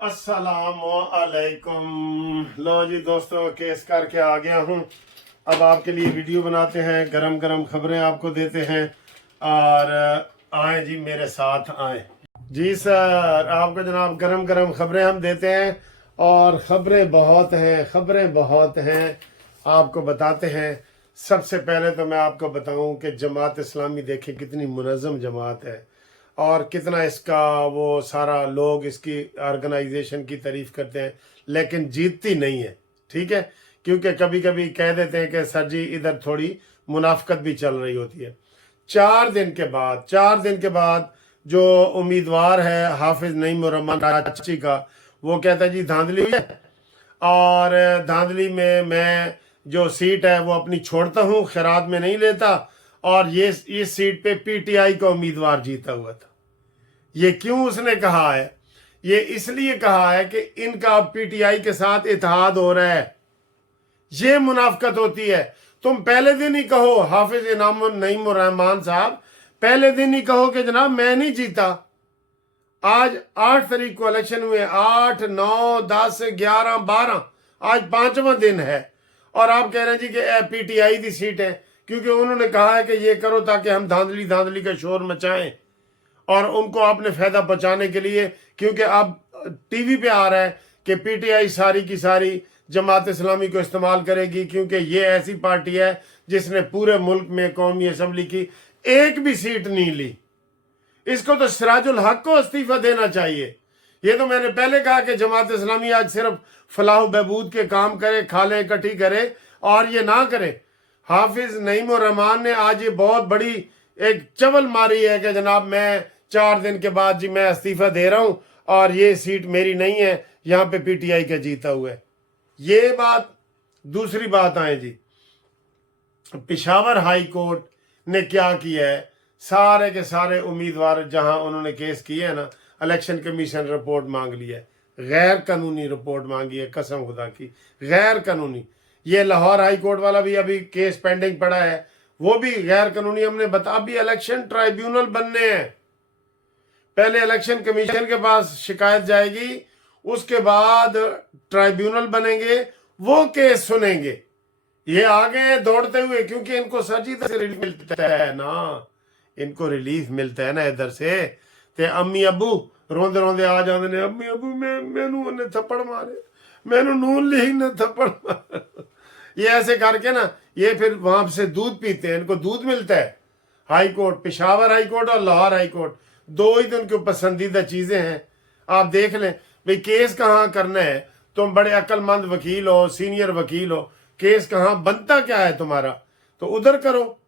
अस्सलामुअलैकुम। लो जी दोस्तों, केस करके आ गया हूँ। अब आपके लिए वीडियो बनाते हैं, गरम गरम खबरें आपको देते हैं। और आए जी, मेरे साथ आए जी सर। आपको जनाब गरम गरम खबरें हम देते हैं, और खबरें बहुत हैं आपको बताते हैं। सबसे पहले तो मैं आपको बताऊं कि जमात इस्लामी देखें कितनी मुनज़्ज़म जमात है, और कितना इसका वो सारा लोग इसकी ऑर्गेनाइजेशन की तारीफ करते हैं, लेकिन जीतती नहीं है। ठीक है, क्योंकि कभी कभी कह देते हैं कि सर जी इधर थोड़ी मुनाफकत भी चल रही होती है। 4 दिन के बाद जो उम्मीदवार है हाफिज नईम रहमान कराची का, वो कहता है जी धांधली हुई है, और धांधली में मैं जो सीट है वो अपनी छोड़ता हूँ, खैरात में नहीं लेता। और ये इस सीट पे पीटीआई का उम्मीदवार जीता हुआ था। ये क्यों उसने कहा है? ये इसलिए कहा है कि इनका पीटीआई के साथ इत्तेहाद हो रहा है। ये मुनाफकत होती है। तुम पहले दिन ही कहो, हाफिज नईम रहमान साहब, पहले दिन ही कहो कि जनाब मैं नहीं जीता। आज 8 तारीख को इलेक्शन हुए, 8, 9, 10, 11, 12, आज 5वां दिन है, और आप कह रहे हैं जी कि पीटीआई की सीट है, क्योंकि उन्होंने कहा है कि ये करो ताकि हम धांधली का शोर मचाएं, और उनको आपने फायदा पहुंचाने के लिए, क्योंकि अब टीवी पे आ रहा है कि पीटीआई सारी की सारी जमात इस्लामी को इस्तेमाल करेगी, क्योंकि ये ऐसी पार्टी है जिसने पूरे मुल्क में कौमी असम्बली की एक भी सीट नहीं ली। इसको तो सिराजुल हक को इस्तीफा देना चाहिए। ये तो मैंने पहले कहा कि जमात इस्लामी आज सिर्फ फलाह बहबूद के काम करे, खाले इकट्ठी करे, और ये ना करे। हाफिज नईम रहमान ने आज ये बहुत बड़ी एक चवल मारी है कि जनाब मैं 4 दिन के बाद जी मैं इस्तीफा दे रहा हूं, और ये सीट मेरी नहीं है, यहां पे पीटीआई का जीता हुआ है। ये बात। दूसरी बात आए जी, पेशावर हाई कोर्ट ने क्या किया है, सारे के सारे उम्मीदवार जहां उन्होंने केस किए है ना, इलेक्शन कमीशन रिपोर्ट मांग ली है, गैर कानूनी रिपोर्ट मांगी है, कसम खुदा की गैर कानूनी। ये लाहौर हाई कोर्ट वाला भी अभी केस पेंडिंग पड़ा है, वो भी गैर कानूनी। हमने बता, अभी इलेक्शन ट्राइब्यूनल बनने हैं। पहले इलेक्शन कमीशन के पास शिकायत जाएगी, उसके बाद ट्राइब्यूनल बनेंगे, वो केस सुनेंगे। ये आ गए हैं दौड़ते हुए, क्योंकि इनको सजीदा से रिलीफ मिलता है ना, इनको रिलीफ मिलता है ना इधर से। ते अम्मी अबू रोंदे रोंदे आ जाते ने, अम्मी अबू मैनू उन्हें थप्पड़ मारे, मैनू नून लीग ने थप्पड़ मारे। ये ऐसे करके ना ये फिर वहां से दूध पीते हैं, इनको दूध मिलता है। High court, Peshawar high court और लाहौर हाई कोर्ट, दो ही तो उनकी पसंदीदा चीजें हैं। आप देख लें भाई, केस कहाँ करना है। तुम बड़े अक्लमंद वकील हो, सीनियर वकील हो, केस कहाँ बनता क्या है तुम्हारा, तो उधर करो।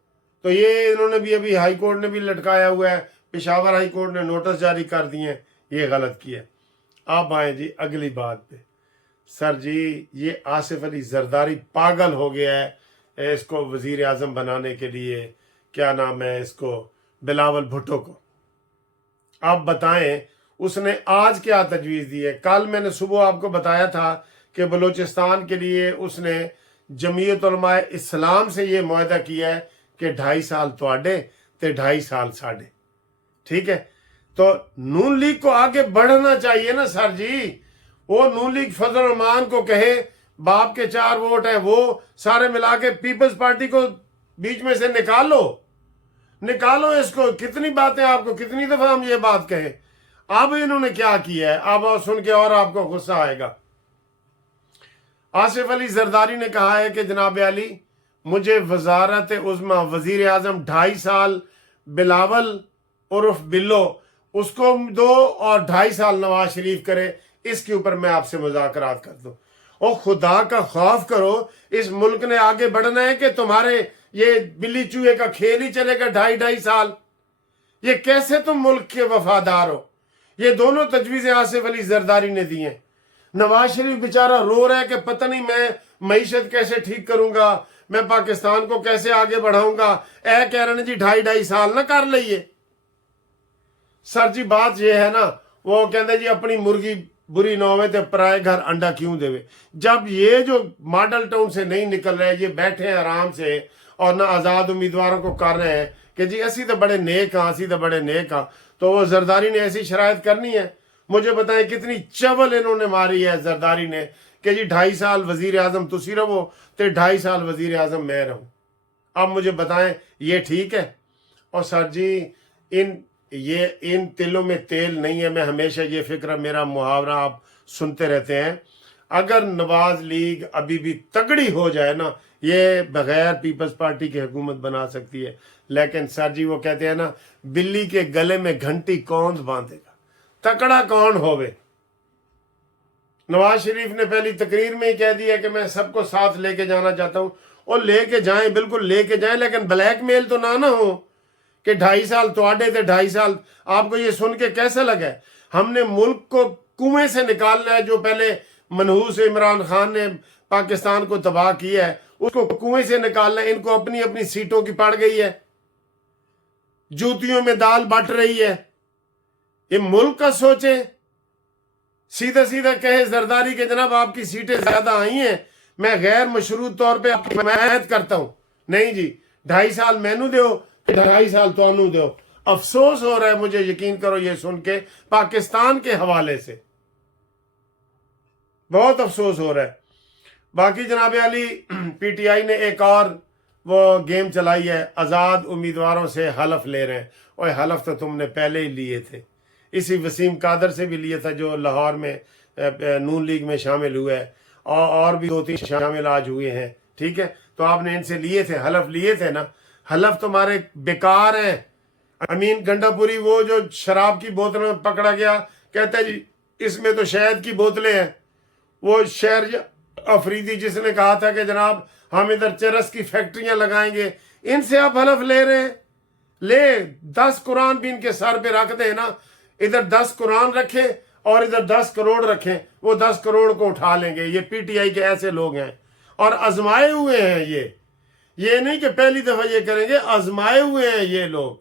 तो ये इन्होंने भी अभी हाई कोर्ट ने भी लटकाया हुआ है, पेशावर हाई कोर्ट ने नोटिस जारी कर दिए हैं, ये गलत किया। आप आए जी अगली बात पे। सर जी ये आसिफ अली जरदारी पागल हो गया है इसको वजीर आजम बनाने के लिए, क्या नाम है इसको, बिलावल भुट्टो को। आप बताएं उसने आज क्या तजवीज़ दी है। कल मैंने सुबह आपको बताया था कि बलूचिस्तान के लिए उसने जमीयत उलमा इस्लाम से ये मुआहदा किया है कि 2.5 साल तुहाडे ते 2.5 साल साडे। ठीक है, तो नून लीग को आगे बढ़ना चाहिए ना सर जी। वो नून लीग फजल रहमान को कहे, बाप के 4 वोट हैं, वो सारे मिला के पीपल्स पार्टी को बीच में से निकालो इसको। कितनी बातें आपको, कितनी दफा हम ये बात कहें। अब इन्होंने क्या किया है, अब सुन के और आपको गुस्सा आएगा। आसिफ अली जरदारी ने कहा है कि जनाब अली मुझे वजारत उज़्मा वजीर आजम 2.5 साल बिलावल उर्फ बिल्लो उसको दो, और 2.5 साल नवाज शरीफ करे, इसके ऊपर मैं आपसे मुज़ाकरात कर दूं। और खुदा का खौफ करो, इस मुल्क ने आगे बढ़ना है कि तुम्हारे ये बिल्ली चूहे का खेल ही चलेगा 2.5 साल। ये कैसे तुम मुल्क के वफादार हो। ये दोनों तजवीज़ें आसिफ अली जरदारी ने दी हैं। नवाज शरीफ बेचारा रो रहा है कि पता नहीं मैं मईशत कैसे ठीक करूंगा, मैं पाकिस्तान को कैसे आगे बढ़ाऊंगा। कह रहे हैं जी 2.5 साल ना कर लिये। सर जी बात ये है ना, वो कहते जी अपनी मुर्गी बुरी ना होवे तो पराए घर अंडा क्यों देवे। जब ये जो मॉडल टाउन से नहीं निकल रहे, ये बैठे हैं आराम से और ना आज़ाद उम्मीदवारों को कर रहे हैं कि जी असी तो बड़े नेक हाँ, असी तो बड़े नेक हाँ, तो वो जरदारी ने ऐसी शरायत करनी है। मुझे बताएं कितनी चवल इन्होंने मारी है जरदारी ने कि जी 2.5 साल वजीर आजम तुसी रहो तो 2.5 साल वजीर आजम मैं रहूं। अब मुझे बताएं ये ठीक है? और सर जी इन तिलों में तेल नहीं है। मैं हमेशा ये फिक्र, मेरा मुहावरा आप सुनते रहते हैं, अगर नवाज लीग अभी भी तगड़ी हो जाए ना, ये बगैर पीपल्स पार्टी की हुकूमत बना सकती है। लेकिन सर जी वो कहते हैं ना, बिल्ली के गले में घंटी कौन बांधेगा, तकड़ा कौन होवे। नवाज शरीफ ने पहली तकरीर में ही कह दिया कि मैं सबको साथ लेके जाना चाहता हूं। और लेके जाएं, बिल्कुल लेके जाएं, लेकिन ब्लैकमेल तो ना हो कि 2.5 साल तो आड़े थे 2.5 साल। आपको ये सुन के कैसा लगा? हमने मुल्क को कुएं से निकालना है। जो पहले मनहूस इमरान खान ने पाकिस्तान को तबाह किया है, उसको कुएं से निकालना है। इनको अपनी अपनी सीटों की पड़ गई है, जूतियों में दाल बट रही है। ये मुल्क का सोचें। सीधा सीधा कहे जरदारी के जनाब आपकी सीटें ज्यादा आई हैं, मैं गैर मशरूत तौर पे आपकी हिमायत करता हूं। नहीं जी, 2.5 साल मैनू दो, 2.5 साल तो दो। अफसोस हो रहा है मुझे, यकीन करो ये सुन के, पाकिस्तान के हवाले से बहुत अफसोस हो रहा है। बाकी जनाब अली, पीटीआई ने एक और वो गेम चलाई है, आज़ाद उम्मीदवारों से हलफ ले रहे हैं। और हलफ तो तुमने पहले ही लिए थे, इसी वसीम कादर से भी लिए था जो लाहौर में नून लीग में शामिल हुआ है, और भी 2-3 शामिल आज हुए हैं। ठीक है, तो आपने इनसे लिए थे, हलफ लिए थे ना। हलफ तुम्हारे बेकार हैं। अमीन गंडापुरी वो जो शराब की बोतल में पकड़ा गया, कहता है जी इसमें तो शहद की बोतलें हैं। वो शहर अफरीदी जिसने कहा था कि जनाब हम इधर चरस की फैक्ट्रियां लगाएंगे, इनसे आप हलफ ले रहे हैं। ले 10 कुरान भी इनके सर पे रख दे ना, इधर 10 कुरान रखें और इधर 10 करोड़ रखें, वो 10 करोड़ को उठा लेंगे। ये पीटीआई के ऐसे लोग हैं और आजमाए हुए हैं। ये नहीं कि पहली दफा ये करेंगे, आजमाए हुए हैं ये लोग।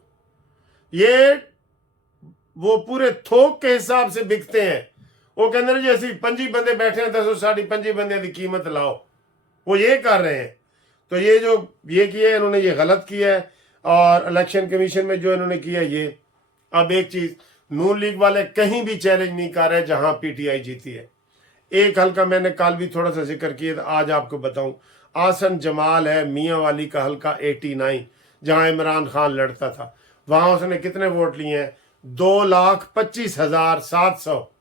ये वो पूरे थोक के हिसाब से बिकते हैं। वो कहते हैं जैसे 5 बंदे बैठे हैं 10 साढ़े 5 बंदे की कीमत लाओ, वो ये कर रहे हैं। तो ये जो ये किया है इन्होंने, ये गलत किया है। और इलेक्शन कमीशन में जो इन्होंने किया ये, अब एक चीज, नून लीग वाले कहीं भी चैलेंज नहीं कर रहे जहां पीटीआई जीती है। एक हल्का मैंने कल भी थोड़ा सा जिक्र किया था, आज आपको बताऊं। आसन जमाल है मियाँ वाली का हल्का 89, जहां इमरान खान लड़ता था। वहां उसने कितने वोट लिए हैं? 2,25,700।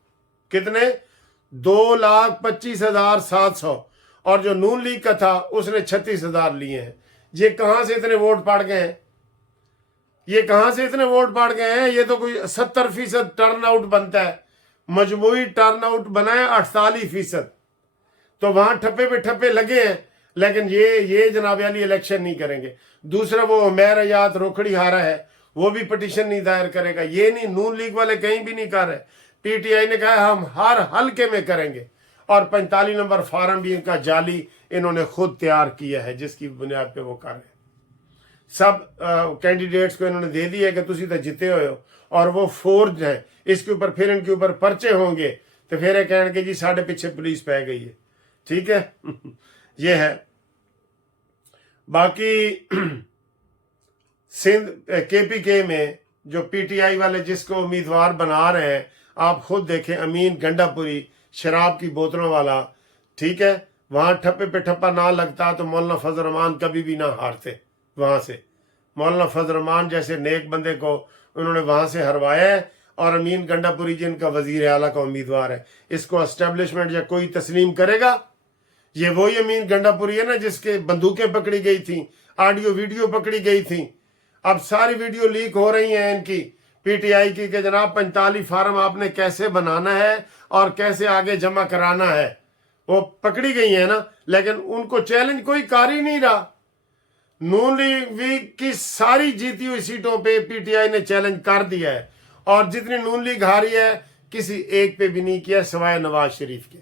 कितने? 2,25,700। और जो नून लीग का था उसने 36,000 लिए हैं। ये कहां से इतने वोट पड़ गए हैं? ये कहां से इतने वोट पड़ गए हैं? ये तो कोई 70% टर्न आउट बनता है। मजमूई टर्न आउट बना है 48%। तो वहां ठप्पे पे ठप्पे लगे हैं। लेकिन ये जनाब अली इलेक्शन नहीं करेंगे। दूसरा वो उमैर आजाद रोकड़ी हारा है, वो भी पिटीशन नहीं दायर करेगा। ये नहीं, नून लीग वाले कहीं भी नहीं कर रहे। पीटीआई ने कहा हम हर हल्के में करेंगे। और 45 नंबर फार्म भी इनका जाली इन्होंने खुद तैयार किया है, जिसकी बुनियाद पे वो कर रहे हैं। सब कैंडिडेट्स को इन्होंने दे दिया कि तुसी तो जीते हुए हो, और वो फोर्ज है। इसके ऊपर फिर इनके ऊपर पर्चे होंगे, तो फिर ये कहेंगे जी साढ़े पीछे पुलिस पै गई है। ठीक है ये है। बाकी सिंध केपीके में जो पीटीआई वाले जिसको उम्मीदवार बना रहे हैं, आप खुद देखें, अमीन गंडापुरी शराब की बोतलों वाला। ठीक है, वहां ठप्पे पे ठप्पा ना लगता तो मौलाना फजल रहमान कभी भी ना हारते। वहां से मौलाना फजल रहमान जैसे नेक बंदे को उन्होंने वहां से हरवाया है। और अमीन गंडापुरी जिनका वजीर आला का उम्मीदवार है, इसको एस्टेब्लिशमेंट या कोई तस्लीम करेगा? ये वही अमीन गंडापुरी है ना जिसके बंदूकें पकड़ी गई थी, ऑडियो वीडियो पकड़ी गई थी। अब सारी वीडियो लीक हो रही हैं इनकी, पीटीआई की, कि जनाब 45 फार्म आपने कैसे बनाना है और कैसे आगे जमा कराना है। वो पकड़ी गई है ना, लेकिन उनको चैलेंज कोई कर ही नहीं रहा। नून लीग की सारी जीती हुई सीटों पे पीटीआई ने चैलेंज कर दिया है, और जितनी नून लीग हारी है किसी एक पे भी नहीं किया सिवाय नवाज शरीफ के।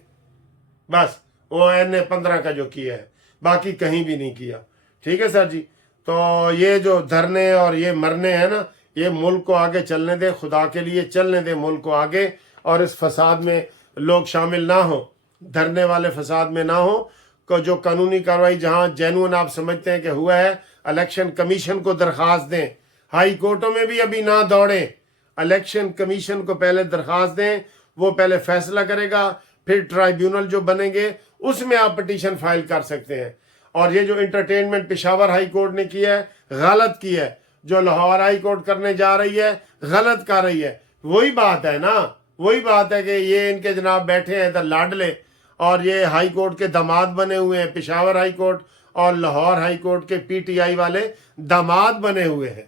बस वो NA-15 का जो किया है, बाकी कहीं भी नहीं किया। ठीक है सर जी। तो ये जो धरने और ये मरने हैं ना, ये मुल्क को आगे चलने दे, खुदा के लिए चलने दे मुल्क को आगे। और इस फसाद में लोग शामिल ना हो, धरने वाले फसाद में ना हो। को जो कानूनी कार्रवाई जहां जेन्युइन आप समझते हैं कि हुआ है, इलेक्शन कमीशन को दरखास्त दें। हाई कोर्टों में भी अभी ना दौड़ें, इलेक्शन कमीशन को पहले दरखास्त दें, وہ پہلے فیصلہ کرے گا، پھر ٹرائیبیونل جو بنیں گے اس میں آپ پٹیشن فائل کر سکتے ہیں۔ اور یہ جو انٹرٹینمنٹ پشاور ہائی کورٹ نے کیا ہے غلط کیا ہے، جو لاہور ہائی کورٹ کرنے جا رہی ہے غلط کر رہی ہے۔ وہی بات ہے نا، وہی بات ہے کہ یہ ان کے جناب بیٹھے ہیں ادھر لاڈلے، اور یہ ہائی کورٹ کے داماد بنے ہوئے ہیں، پشاور ہائی کورٹ اور لاہور ہائی کورٹ کے پی ٹی آئی والے داماد بنے ہوئے ہیں۔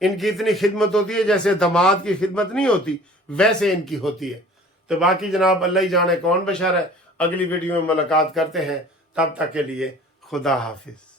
ان کی اتنی خدمت ہوتی ہے جیسے داماد کی خدمت نہیں ہوتی، ویسے ان کی ہوتی ہے۔ تو باقی جناب اللہ ہی جانے کون بشر ہے۔ اگلی ویڈیو میں ملاقات کرتے ہیں، تب تک کے لیے خدا حافظ۔